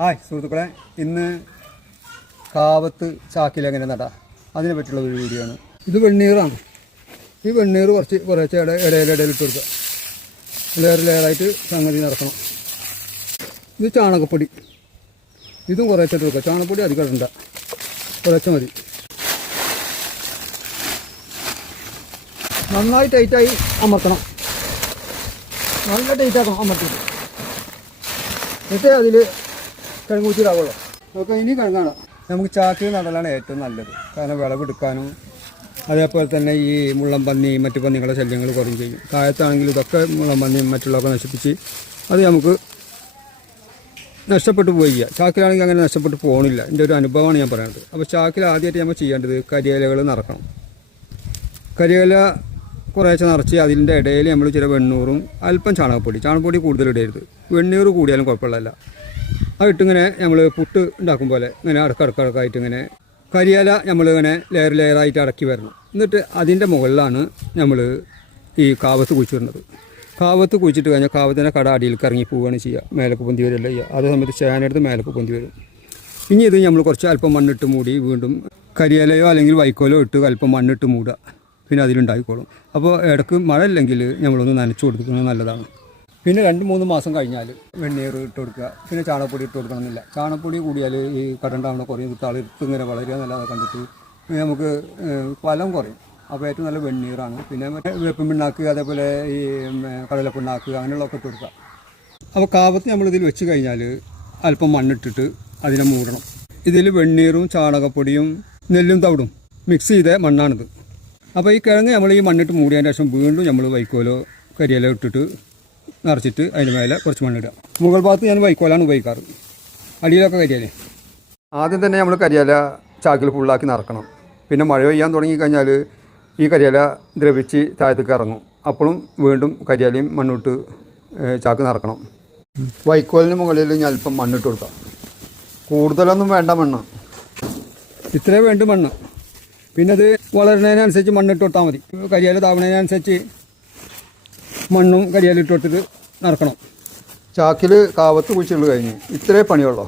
Hi സുഹൃത്തുക്കളെ, ഇന്ന് കാവത്ത് ചാക്കിൽ എങ്ങനെ നടാം അതിനെ പറ്റിയുള്ള ഒരു വീഡിയോ ആണ്. ഇത് വെണ്ണീറാണ്. ഈ വെണ്ണീർ കുറച്ച് ഇടയിലിട്ട് കൊടുക്കുക. ലെയറായിട്ട് സംഗതി നടക്കണം. ഇത് ചാണകപ്പൊടി, ഇതും കുറച്ചിട്ട് കൊടുക്കുക. ചാണകപ്പൊടി അധികം ഇടണ്ട, കുറച്ച് മതി. നന്നായി ടൈറ്റായി അമർത്തണം. നല്ല ടൈറ്റാക്കണം അമർത്തിയിട്ട്. എന്നിട്ട് അതിൽ കിഴങ്ങൂച്ചിടാവുള്ളൂ. നമുക്ക് ഇനി കിഴങ്ങാണ്. നമുക്ക് ചാക്കിൽ നടലാണ് ഏറ്റവും നല്ലത്. കാരണം വിളവെടുക്കാനും അതേപോലെ തന്നെ ഈ മുള്ളംപന്നി മറ്റു പന്നികളുടെ ശല്യങ്ങൾ കുറയും ചെയ്യും. താഴത്താണെങ്കിൽ ഇതൊക്കെ മുള്ളംപന്നിയും മറ്റുള്ളതൊക്കെ നശിപ്പിച്ച് അത് നമുക്ക് നഷ്ടപ്പെട്ടു പോയി ചെയ്യുക. ചാക്കിലാണെങ്കിൽ അങ്ങനെ നഷ്ടപ്പെട്ടു പോകണില്ല. എൻ്റെ ഒരു അനുഭവമാണ് ഞാൻ പറയുന്നത്. അപ്പോൾ ചാക്കിൽ ആദ്യമായിട്ട് നമ്മൾ ചെയ്യേണ്ടത് കരിയിലകൾ നിറക്കണം. കരിയില കുറേശ്ശെ നിറച്ച് അതിൻ്റെ ഇടയിൽ നമ്മൾ ചില വെണ്ണൂറും അല്പം ചാണകപ്പൊടി കൂടുതൽ ഇടരുത്. വെണ്ണൂറ് കൂടിയാലും കുഴപ്പമില്ല. അതിട്ടിങ്ങനെ നമ്മൾ പുട്ട് ഉണ്ടാക്കും പോലെ ഇങ്ങനെ അടക്കടക്കായിട്ട് ഇങ്ങനെ കരിയില നമ്മളിങ്ങനെ ലെയറായിട്ട് അടക്കി വരണം. എന്നിട്ട് അതിൻ്റെ മുകളിലാണ് നമ്മൾ ഈ കാവത്ത് കുഴിച്ചിടുന്നത്. കാവത്ത് കുഴിച്ചിട്ട് കഴിഞ്ഞാൽ കാവത്തിൻ്റെ കട അടിയിലേക്ക് ഇറങ്ങി പോവുകയാണ് ചെയ്യുക. മേലേക്ക് പൊന്തി വരില്ല ചെയ്യുക. അതേ സമയത്ത് ചേനെടുത്ത് മേലേക്ക് പൊന്തി വരും. ഇനി ഇത് നമ്മൾ കുറച്ച് അല്പം മണ്ണിട്ട് മൂടി വീണ്ടും കരിയിലയോ അല്ലെങ്കിൽ വൈക്കോലോ ഇട്ട് അല്പം മണ്ണിട്ട് മൂടുക. പിന്നെ അതിലുണ്ടായിക്കോളും. അപ്പോൾ ഇടയ്ക്ക് മഴ ഇല്ലെങ്കിൽ നമ്മളൊന്ന് നനച്ചു കൊടുക്കുന്നത് നല്ലതാണ്. പിന്നെ 2-3 മാസം കഴിഞ്ഞാൽ വെണ്ണീർ ഇട്ട് കൊടുക്കുക. പിന്നെ ചാണകപ്പൊടി ഇട്ട് കൊടുക്കണമെന്നില്ല. ചാണകപ്പൊടി കൂടിയാൽ ഈ കടണ്ടാവുന്ന കുറയും താളിർത്ത് ഇങ്ങനെ വളരെ നല്ലത് കണ്ടിട്ട് നമുക്ക് ഫലം കുറയും. അപ്പോൾ ഏറ്റവും നല്ല വെണ്ണീറാണ്. പിന്നെ മറ്റേ വേപ്പിൻ പിണ്ണാക്ക്, അതേപോലെ ഈ കടലപ്പിണ്ണാക്ക് അങ്ങനെയുള്ളതൊക്കെ ഇട്ട് കൊടുക്കുക. അപ്പോൾ കാവത്ത് നമ്മളിതിൽ വെച്ച് കഴിഞ്ഞാൽ അല്പം മണ്ണിട്ടിട്ട് അതിനെ മൂടണം. ഇതിൽ വെണ്ണീറും ചാണകപ്പൊടിയും നെല്ലും തവിടും മിക്സ് ചെയ്ത മണ്ണാണിത്. അപ്പോൾ ഈ കിഴങ്ങ് നമ്മൾ ഈ മണ്ണിട്ട് മൂടിയതിന് ശേഷം വീണ്ടും നമ്മൾ വൈക്കോലോ കരിയില ഇട്ടിട്ട് നിറച്ചിട്ട് അതിന് മേലെ കുറച്ച് മണ്ണിടുക. മുകൾ ഭാഗത്ത് ഞാൻ വൈക്കോലാണ് ഉപയോഗിക്കാറ്, അടിയിലൊക്കെ കരിയില. ആദ്യം തന്നെ നമ്മൾ കരിയില ചാക്കിൽ ഫുള്ളാക്കി നിറക്കണം. പിന്നെ മഴ പെയ്യാൻ തുടങ്ങിക്കഴിഞ്ഞാൽ ഈ കരിയില ദ്രവിച്ച് താഴത്തേക്ക് ഇറങ്ങും. അപ്പോഴും വീണ്ടും കരിയിലയും മണ്ണിട്ട് ചാക്ക് നിറക്കണം. വൈക്കോലിന് മുകളിൽ ഞാൻ അല്പം മണ്ണിട്ട് കൊടുക്കാം. കൂടുതലൊന്നും വേണ്ട മണ്ണ്, ഇത്രേ വേണ്ട മണ്ണ്. പിന്നെ അത് വളരുന്നതിനനുസരിച്ച് മണ്ണിട്ട് കൊടുത്താൽ മതി. കരിയില താവുന്നതിനനുസരിച്ച് മണ്ണും കരിയില ഇട്ട് കൊടുത്തിട്ട് നിറക്കണം. ചാക്കിൽ കാവത്ത് കുഴിച്ചുള്ളൂ കഴിഞ്ഞ് ഇത്രേ പണിയുള്ളൂ.